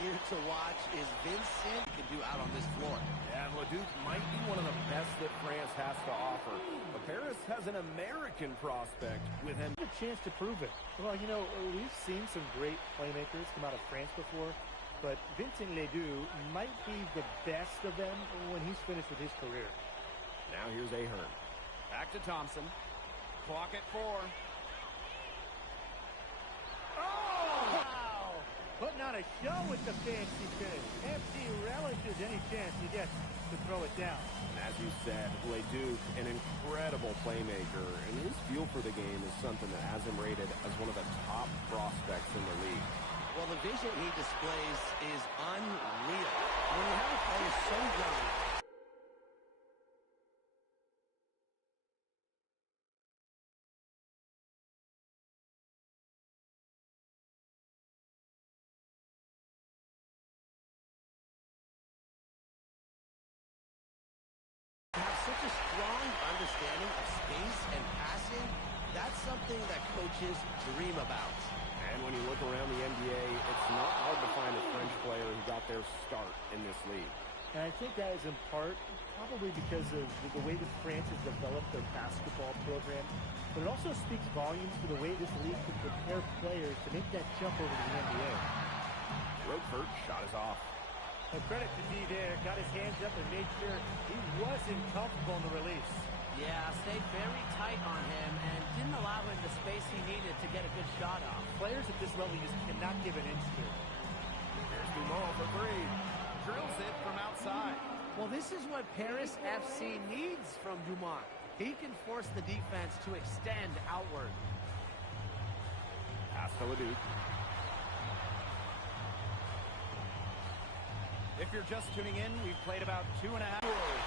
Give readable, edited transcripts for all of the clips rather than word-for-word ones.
here to watch is Vincent can do out on this floor. Yeah, and Leduc might be one of the best that France has to offer. But Paris has an American prospect with him. A chance to prove it. Well, you know, we've seen some great playmakers come out of France before, but Vincent Ledoux might be the best of them when he's finished with his career. Now here's Ahern. Back to Thompson. Clock at 4. Putting on a show with the fancy finish. FC relishes any chance he gets to throw it down. And as you said, Leduc, an incredible playmaker, and his feel for the game is something that has him rated as one of the top prospects in the league. Well, the vision he displays is unreal. When you have a player so young, such a strong understanding of space and passing, that's something that coaches dream about. And when you look around the NBA, it's not hard to find a French player who got their start in this league. And I think that is in part probably because of the way that France has developed their basketball program. But it also speaks volumes for the way this league can prepare players to make that jump over to the NBA. Roquefort shot is off. A credit to D there. Got his hands up and made sure he wasn't comfortable in the release. Yeah, stayed very tight on him and didn't allow him the space he needed to get a good shot off. Players at this level just cannot give an inch to. Here's Dumont for 3. Drills it from outside. Well, this is what Paris FC needs from Dumont. He can force the defense to extend outward. Pass to Leduc. If you're just tuning in, we've played about 2.5 hours.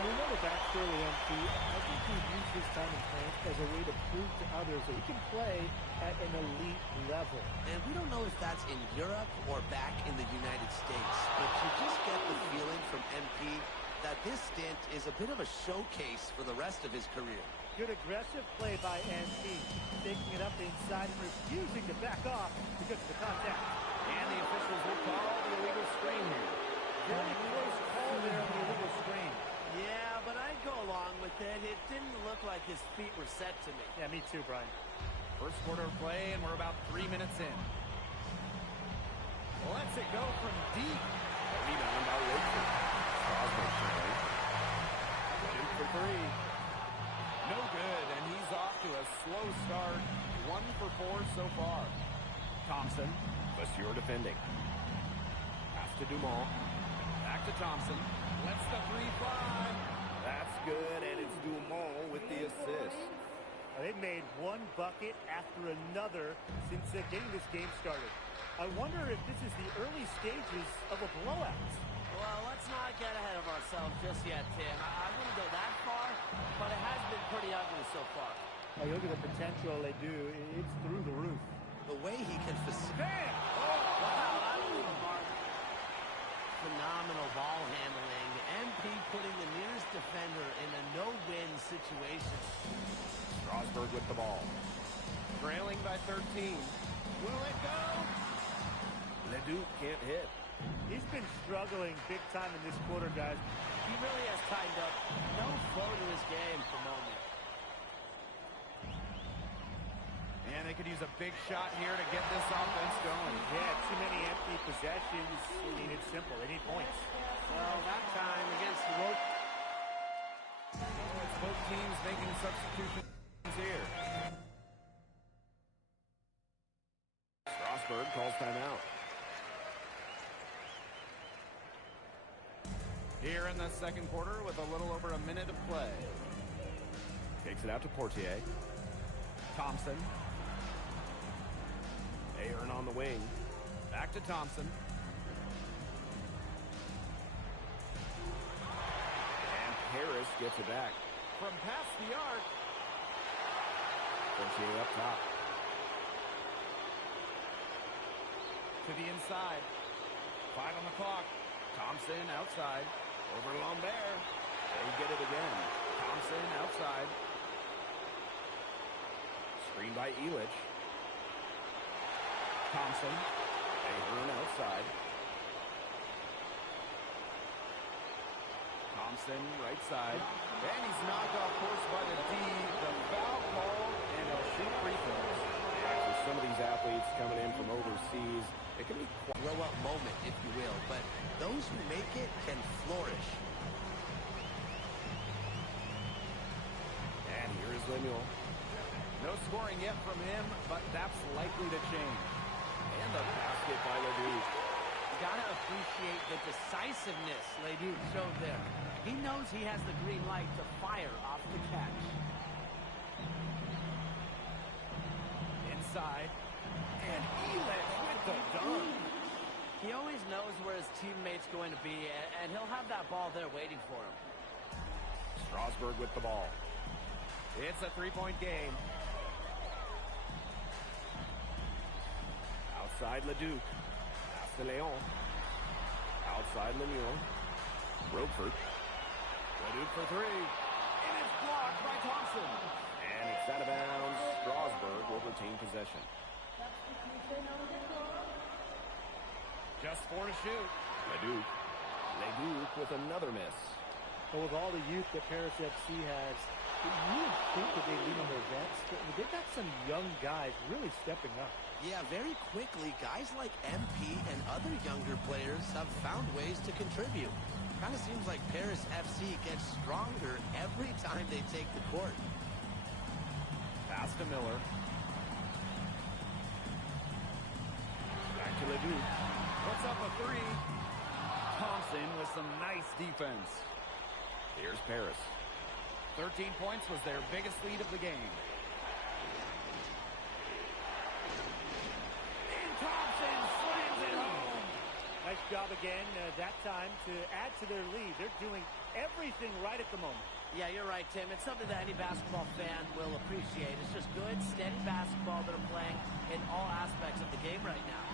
And we know the backstory of MP. I think he's used his time in France as a way to prove to others that he can play at an elite level. And we don't know if that's in Europe or back in the United States, but you just get the feeling from MP that this stint is a bit of a showcase for the rest of his career. Good aggressive play by MP, taking it up inside and refusing to back off because of the contact. And the officials will call the illegal screen here. Very close call there on the illegal screen. Yeah, but I'd go along with it. It didn't look like his feet were set to me. Yeah, me too, Brian. First quarter of play, and we're about 3 minutes in. Lets it go from deep. A rebound by Roquefort. Strasburg trying. In for 3. No good, and he's off to a slow start. 1 for 4 so far. Thompson, Monsieur defending. Pass to Dumont. Back to Thompson. Lets the 3 fly. That's good, and it's Dumont with the assist. They've made one bucket after another since getting this game started. I wonder if this is the early stages of a blowout. Well, let's not get ahead of ourselves just yet, Tim. I wouldn't go that far, but it has been pretty ugly so far. Now, you look at the potential they do. It's through the roof. The way he can facilitate. Oh, wow, that was a mark. Phenomenal ball handling. MP putting the nearest defender in a no-win situation. Strasburg with the ball. Trailing by 13. Will it go? Leduc can't hit. He's been struggling big time in this quarter, guys. He really has tightened up. No flow to his game for the moment. And they could use a big shot here to get this offense going. Yeah, too many empty possessions. I mean, it's simple. They need points. Well, that time against the rope. It's both teams making substitutions here. Strasburg calls timeout. Here in the second quarter with a little over a minute to play. Takes it out to Portier. Thompson. Ahern on the wing. Back to Thompson. And Harris gets it back. From past the arc. Portier up top. To the inside. 5 on the clock. Thompson outside. Over Lambert. They get it again. Thompson outside. Screen by Illich. Thompson. Ahern outside. Thompson, right side. And he's knocked off course by the D. The foul call, and he'll shoot free throws. And for some of these athletes coming in from overseas, it can be quite Grow-up moment, if you will, but those who make it can flourish. And here is Lemuel. No scoring yet from him, but that's likely to change. And the basket by Leduc. Gotta appreciate the decisiveness Leduc showed there. He knows he has the green light to fire off the catch. Inside. And Elitch with the dunk. He always knows where his teammate's going to be, and he'll have that ball there waiting for him. Strasburg with the ball. It's a three-point game. Outside Leduc. Pass to Leon. Outside Lemuel. Roquefort. Leduc for three. And it's blocked by Thompson. And it's out of bounds. Strasburg will retain possession. Just four to shoot. Leduc. Leduc with another miss. But with all the youth that Paris FC has, you would think that they lean on their vets, but they've got some young guys really stepping up. Yeah, very quickly, guys like MP and other younger players have found ways to contribute. Kind of seems like Paris FC gets stronger every time they take the court. Pass to Miller. Back to Leduc. Puts up a three. Thompson with some nice defense. Here's Paris. 13 points was their biggest lead of the game. And Thompson slams it home. Nice job again that time to add to their lead. They're doing everything right at the moment. Yeah, you're right, Tim. It's something that any basketball fan will appreciate. It's just good, steady basketball that are playing in all aspects of the game right now.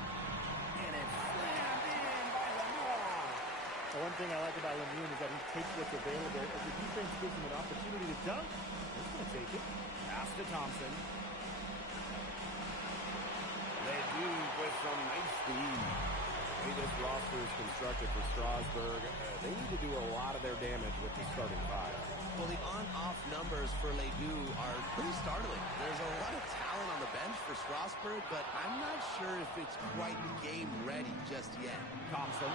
And it's slammed in by Lamar. The one thing I like about Lemuel is that he takes what's available. If the defense gives him an opportunity to dunk, he's going to take it. Pass to Thompson. Leduc with some nice speed. The way this roster is constructed for Strasburg, they need to do a lot of their damage with the starting five. Well, the on-off numbers for Ledoux are pretty startling. There's a lot of talent on the bench for Strasburg, but I'm not sure if it's quite game ready just yet. Thompson.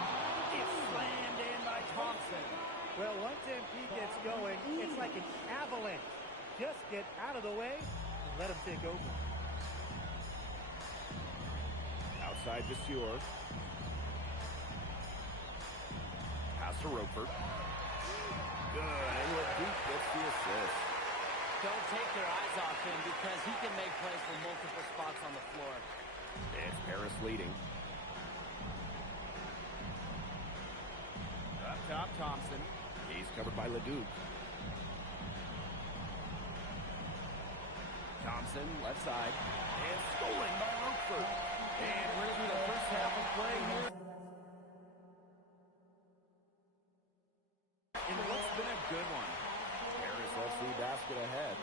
It's slammed in by Thompson. Well, once MP gets going, it's like an avalanche. Just get out of the way and let him take over. Outside Vasseur. Pass to Roquefort. Good, and Leduc gets the assist. Don't take your eyes off him because he can make plays from multiple spots on the floor. It's Paris leading. Up top, Thompson. He's covered by Leduc. Thompson, left side. And stolen by Roquefort. And we're through the first half of play here. In what's been a good one. Paris FC basket ahead.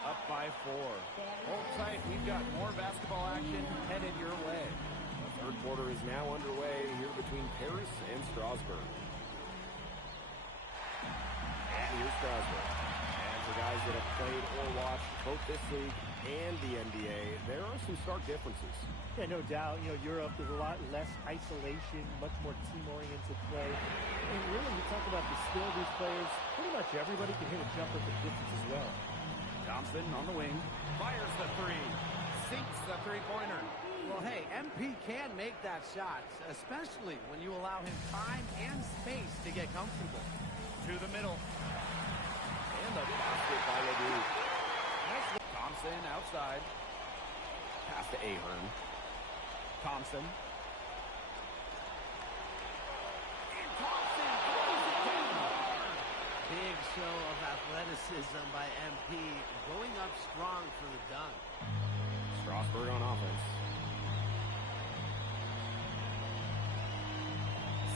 Up by 4. Hold tight. We've got more basketball action headed your way. The third quarter is now underway here between Paris and Strasburg. And here's Strasburg. And for guys that have played or watched both this league and the NBA, there are some stark differences. Yeah, no doubt. You know, Europe, there's a lot less isolation, much more team-oriented play. And really, you talk about the skill of these players, pretty much everybody can hit a jumper from distance as well. Thompson on the wing. Fires the three. Sinks the three-pointer. Well, hey, MP can make that shot, especially when you allow him time and space to get comfortable. To the middle. And the basket by Leduc. Thompson outside. Pass to Ahern. Thompson. And Thompson throws it down. Big show of athleticism by MP, going up strong for the dunk. Strasburg on offense.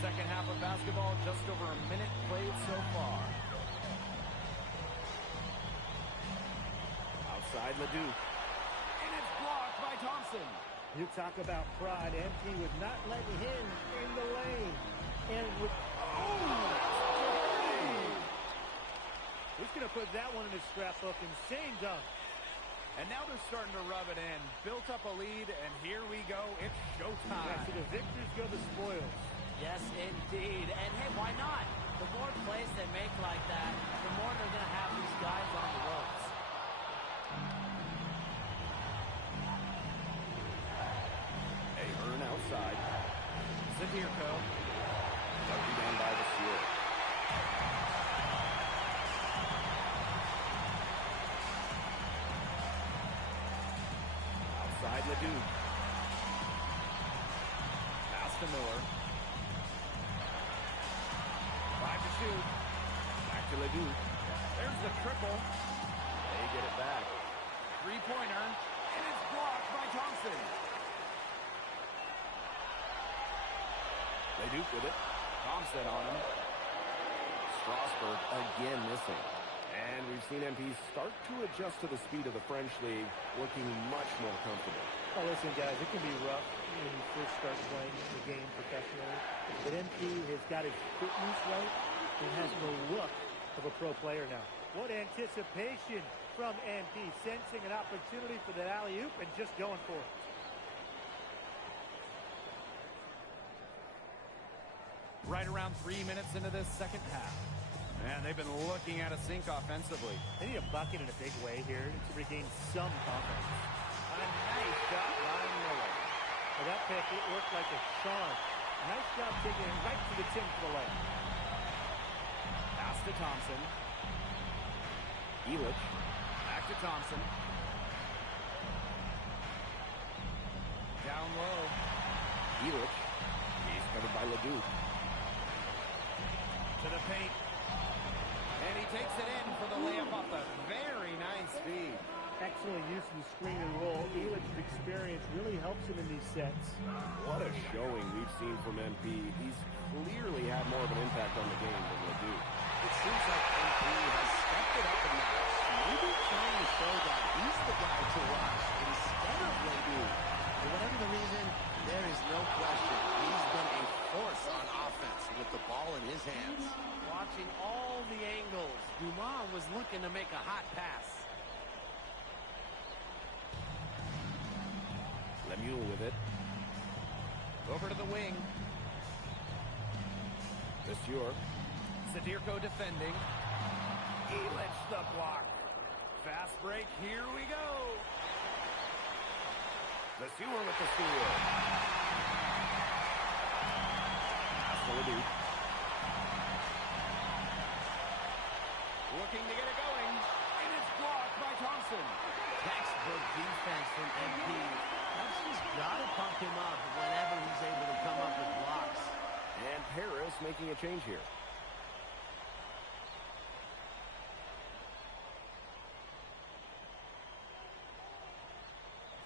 Second half of basketball, just over a minute played so far. Outside Leduc. And it's blocked by Thompson. You talk about pride. MP was not letting him in the lane. And with, He's going to put that one in his scrapbook. Insane dunk. And now they're starting to rub it in. Built up a lead, and here we go. It's showtime. Yeah, to the victors go the spoils. Yes, indeed. And hey, why not? The more plays they make like that, the more they're going to have these guys on the ropes. Ahern outside. Zadirko. Lucky down by the field. Outside Ledoux. Pass to Miller. 5 to shoot. Back to Ledoux. There's the triple. They get it back. Three-pointer. And it's blocked by Thompson. Ledoux with it. Thompson on him. Strasburg again missing. And we've seen MP start to adjust to the speed of the French league, looking much more comfortable. Oh, listen, guys, it can be rough when you first start playing the game professionally. But MP has got his fitness right and has the look of a pro player now. What anticipation from MP, sensing an opportunity for that alley-oop and just going for it. Right around 3 minutes into this second half. And they've been looking at a sink offensively. They need a bucket in a big way here to regain some confidence. A nice shot, Ryan Miller. Well, that pick, it worked like a charm. Nice job taking it right to the tin for the layup. Pass to Thompson. Elich. Back to Thompson. Down low. Elich. He's covered by Ledoux. To the paint. And he takes it in for the layup off a very nice feed. Excellent use of the screen and roll. Elich's experience really helps him in these sets. What a showing we've seen from MP. He's clearly had more of an impact on the game than Ledoux. It seems like MP has stepped it up a notch, maybe trying to show that he's the guy to watch instead of Ledoux. For whatever the reason, there is no question he's been a force on offense with the ball in his hands. Watching all the angles, Dumas was looking to make a hot pass. Lemieux with it. Over to the wing. Monsieur. Zadirko defending. Elich the block. Fast break. Here we go. Monsieur with the steal. Pass to Ledoux. Looking to get it going. And it's blocked by Thompson. Textbook defense from MP. That's just got to pump him up whenever he's able to come up with blocks. And Paris making a change here.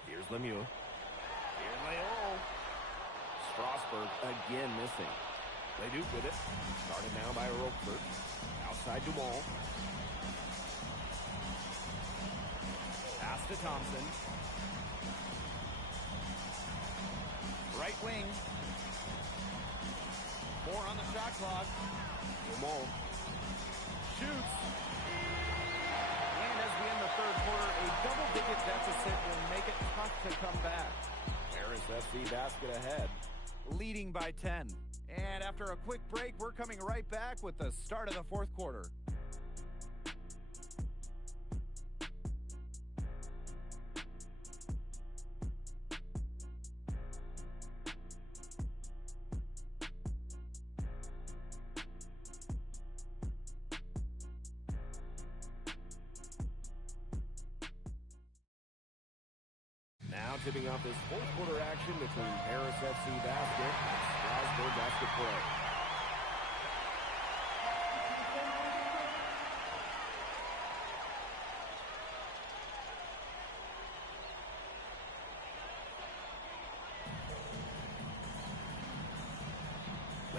Here's Lemieux. Here's Leol. Strasburg again missing. Ledoux with it. Started now by Roquefort. Outside Dumont. Pass to Thompson. Right wing. More on the shot clock. Dumont. Shoots. And as we end the third quarter, a double-digit deficit will make it tough to come back. Paris FC basket ahead, leading by 10. And after a quick break, we're coming right back with the start of the fourth quarter. Now tipping off this fourth quarter action between Paris FC Basket and Strasbourg Basket Pro.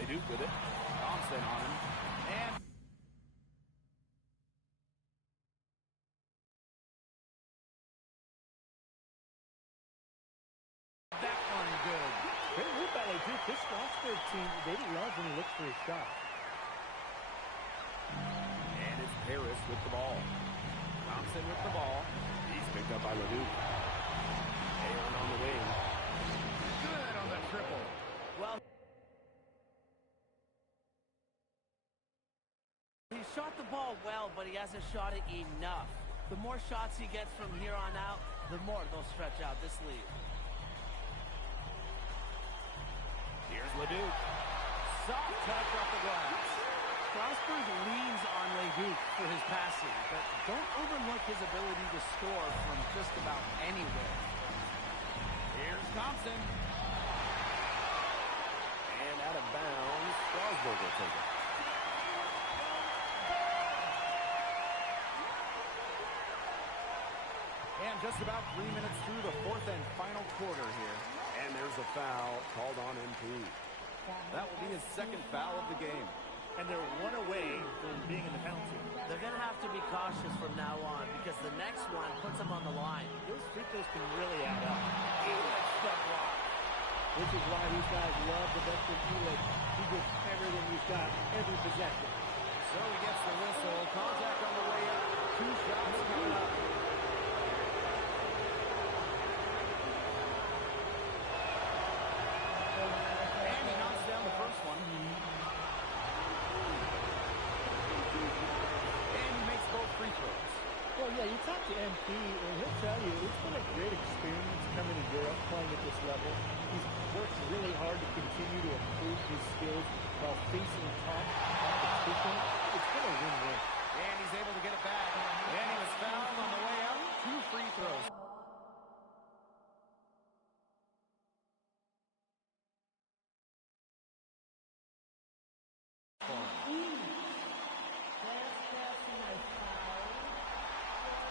Ledoux with it. Thompson on him. And that one good. Great move by Ledoux. This Strasburg team, they love when he looks for his shot. And it's Harris with the ball. Thompson with the ball. He's picked up by Leduc. Allen on the wing. Good on the triple. Well, he shot the ball well, but he hasn't shot it enough. The more shots he gets from here on out, the more they'll stretch out this lead. Here's Leduc. Soft touch off the glass. Strasburg leans on Leduc for his passing, but don't overlook his ability to score from just about anywhere. Here's Thompson. And out of bounds, Strasburg will take it. And just about 3 minutes through the fourth and final quarter here. And there's a foul called on MP. That will be his second foul of the game. And they're one away from being in the penalty. They're going to have to be cautious from now on because the next one puts them on the line. Those free throws can really add up. Elix the block. Which is why these guys love the veteran Elix. He gets everything he's got every possession. So he gets the whistle. Contact on the way up. 2 shots coming up. And he knocks down the first one. And he makes both free throws. Well, yeah, you talk to MP, and he'll tell you it's been a great experience coming to Europe, playing at this level. He's worked really hard to continue to improve his skills while facing top competition. It's been a win-win. And he's able to get it back. And he was fouled on the way out. 2 free throws.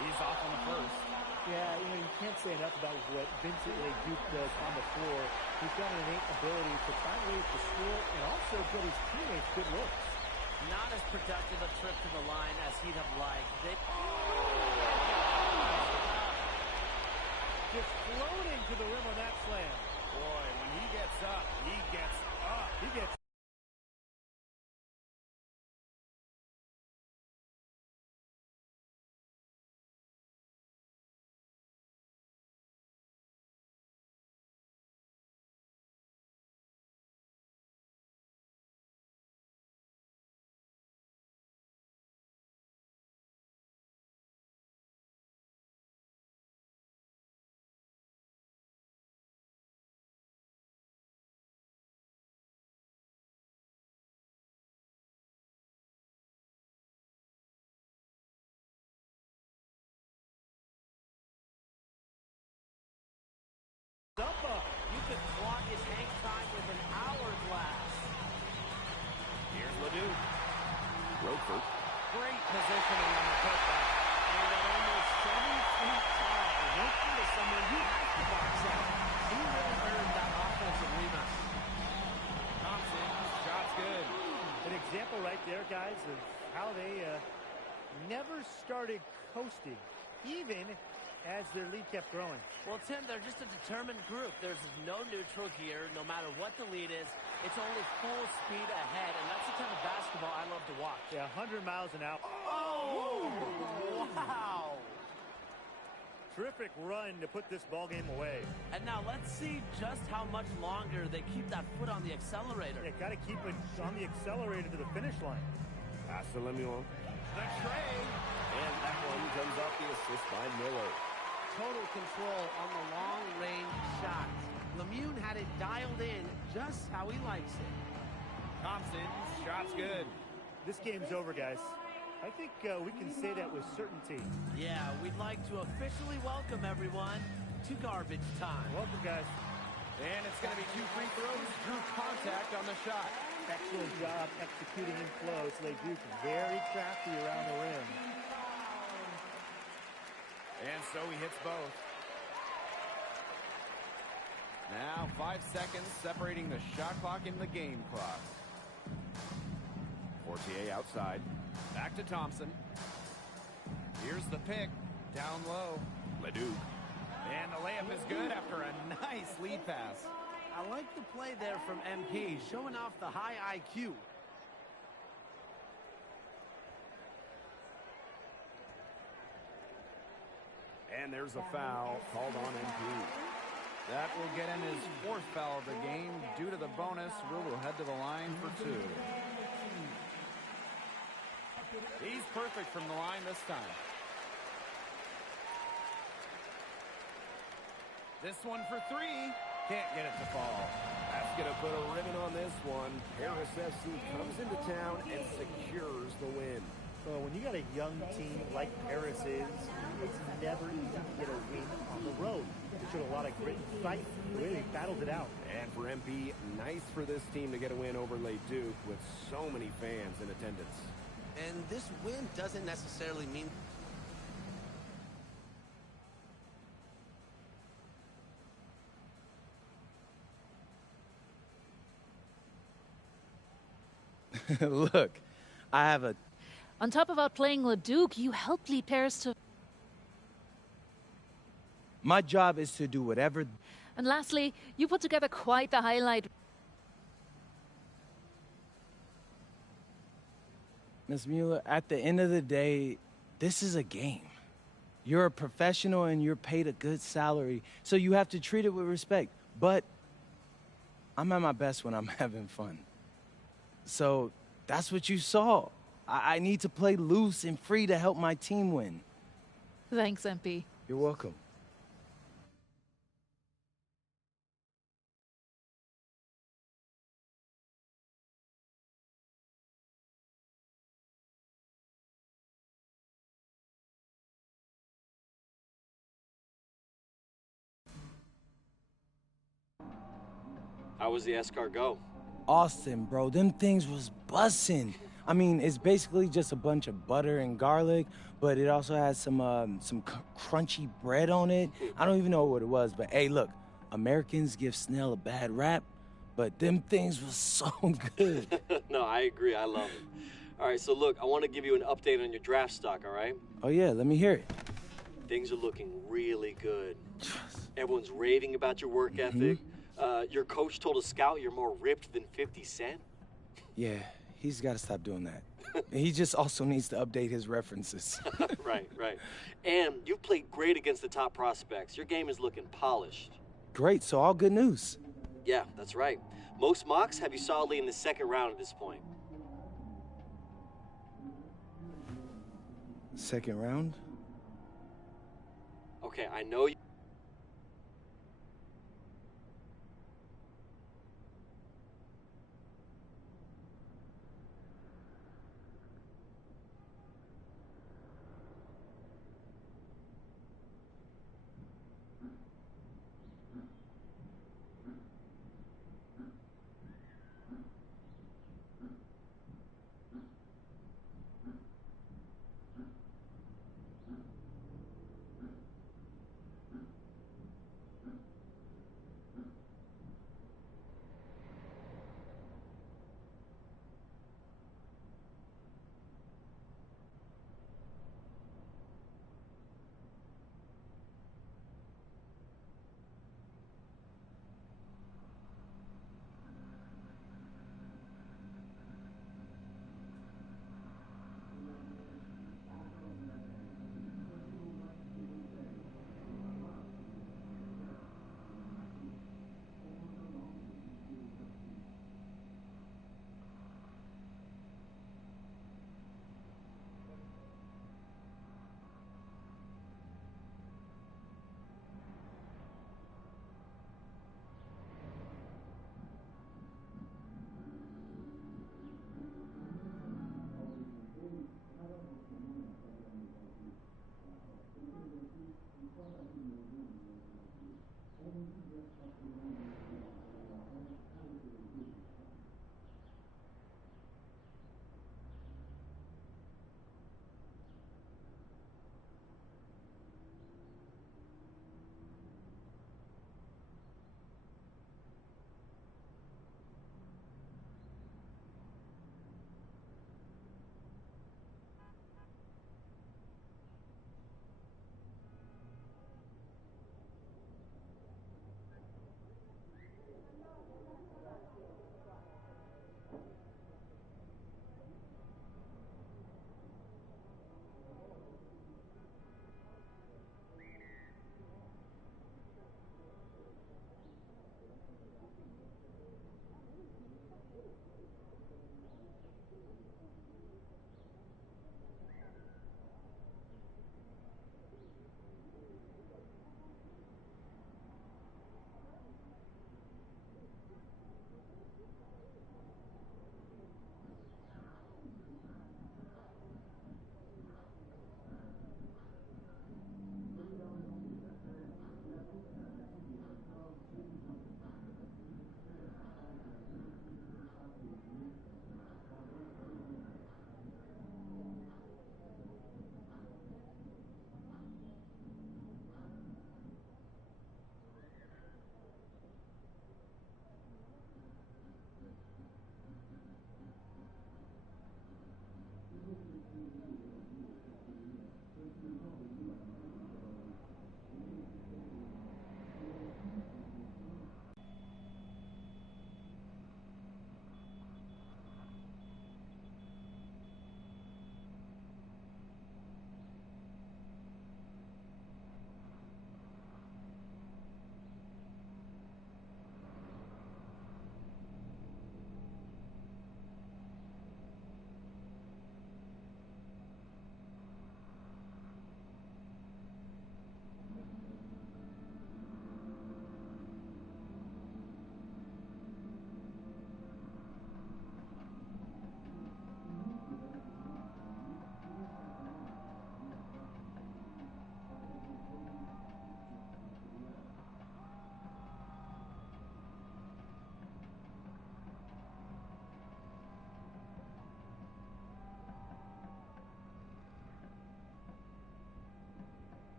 He's off on the first. Yeah, you can't say enough about what Vincent Leduc does on the floor. He's got an innate ability to find ways to score and also get his teammates good looks. Not as productive a trip to the line as he'd have liked. Just floating to the rim on that slam. Boy, when he gets up, he gets up. He gets Dumpa. You could clock his hang time with an hourglass. Here's Leduc. Roquefort. Great positioning on the putback. And at almost 7 feet tall, Roquefort is someone who has to box out. He really earned that offensive rebound. Thompson, shot's good. an example right there, guys, of how they never started coasting, even as their lead kept growing. Well, Tim, they're just a determined group. There's no neutral here. No matter what the lead is, it's only full speed ahead, and that's the type of basketball I love to watch. Yeah, 100 miles an hour. Oh! Wow! Terrific run to put this ball game away. And now let's see just how much longer they keep that foot on the accelerator. They got to keep it on the accelerator to the finish line. Pass to Lemuel. The tray. And that one comes off the assist by Miller. Total control on the long-range shot. Lemieux had it dialed in just how he likes it. Thompson, shot's good. This game's over, guys. I think we can say that with certainty. Yeah, we'd like to officially welcome everyone to garbage time. Welcome, guys. And it's going to be 2 free throws. Drew contact on the shot. Excellent job executing in flow. Leduc very crafty around the rim. And so he hits both. Now 5 seconds separating the shot clock and the game clock. Fortier outside. Back to Thompson. Here's the pick. Down low. Leduc. And the layup is good after a nice lead pass. I like the play there from MP, showing off the high IQ. And there's a foul called on MP. That will get him his 4th foul of the game. Due to the bonus, Will head to the line for 2. He's perfect from the line this time. This one for 3. Can't get it to fall. That's going to put a ribbon on this one. Paris FC comes into town and secures the win. So when you got a young team like Paris is, it's never easy to get a win on the road. They showed a lot of grit and fight, the way they battled it out. And for MP, nice for this team to get a win over Le Duc with so many fans in attendance. And this win doesn't necessarily mean... Look, I have a... On top of outplaying Le Duc, you helped lead Paris to... My job is to do whatever... And lastly, you put together quite the highlight. Ms. Mueller, at the end of the day, this is a game. You're a professional and you're paid a good salary, so you have to treat it with respect. But I'm at my best when I'm having fun. So that's what you saw. I need to play loose and free to help my team win. Thanks, MP. You're welcome. How was the escargot? Austin, bro, them things was bussin'. I mean, it's basically just a bunch of butter and garlic, but it also has some crunchy bread on it. I don't even know what it was, but hey, look, Americans give Snell a bad rap, but them things was so good. No, I agree. I love it. All right, so look, I want to give you an update on your draft stock, all right? Oh, yeah, let me hear it. Things are looking really good. Everyone's raving about your work ethic. Your coach told a scout you're more ripped than 50 Cent. Yeah, he's got to stop doing that. He just also needs to update his references. Right. And you've played great against the top prospects. Your game is looking polished. Great, so all good news. Yeah, that's right. Most mocks have you solidly in the 2nd round at this point. 2nd round? Okay, I know you...